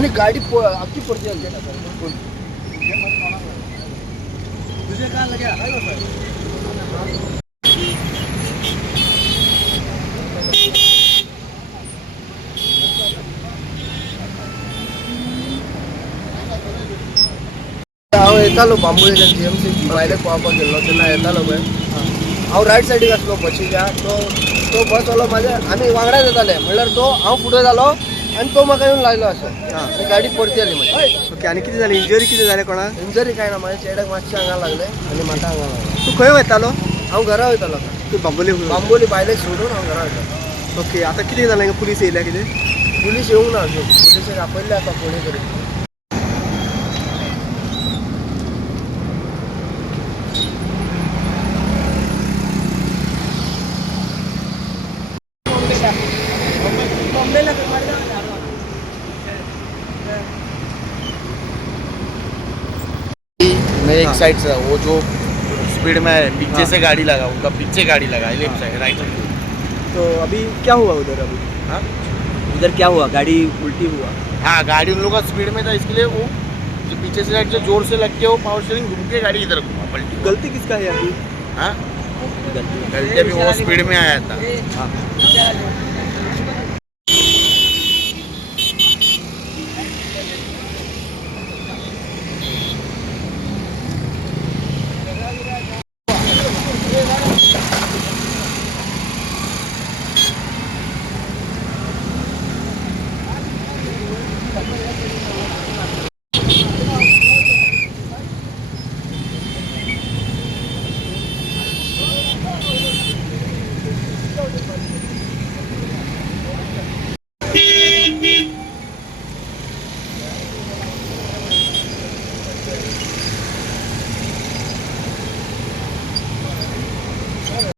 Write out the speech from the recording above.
आणि गाडी अख्खी पडते तुझे काय लगे हांव येतालो बांबोळेच्यान जीएमसी भायले पावपाक गेल्लो तेन्ना येतालो पळय हांव रायट सायडीक आसलो बसीच्या तो बसवालो म्हाज्या आमी वांगडाच येताले म्हणल्यार हांव फुडें जालो आनी तो म्हाका येवन लायलो असो ती गाडी पडटली मागीर. ओके. आणि किती जालें इंजरी किती जालें कोणाक? इंजरी काय ना म्हाज्या चेड्याक मातशें हांगा लागलें आनी म्हाका हांगा लागलें. तू खंय वयतालो? हांव घरा वयतालो तू बांबोली बांबोली भायलेक सोडून हांव घरा वयतालो. ओके. आता किती जालें हिंगा पुलीस येयल्या कितें? पुलीस येवंक ना अजून पुलिसेक आपयल्ले आतां कोणी तरी. मैं एक साइड से वो जो स्पीड में है पीछे से गाड़ी लगा उनका पीछे गाड़ी लगा लेफ्ट साइड राइट साइड. तो अभी क्या हुआ उधर? अभी हाँ उधर क्या हुआ? गाड़ी उल्टी हुआ? हाँ गाड़ी उन लोगों का स्पीड में था इसके लिए वो जो पीछे से साइड जो जोर से लग के वो पावर स्टीयरिंग घूम के गाड़ी इधर घुमा पलटी. गलती किसका है अभी? हाँ गलती गलती अभी वो स्पीड में आया था. हाँ.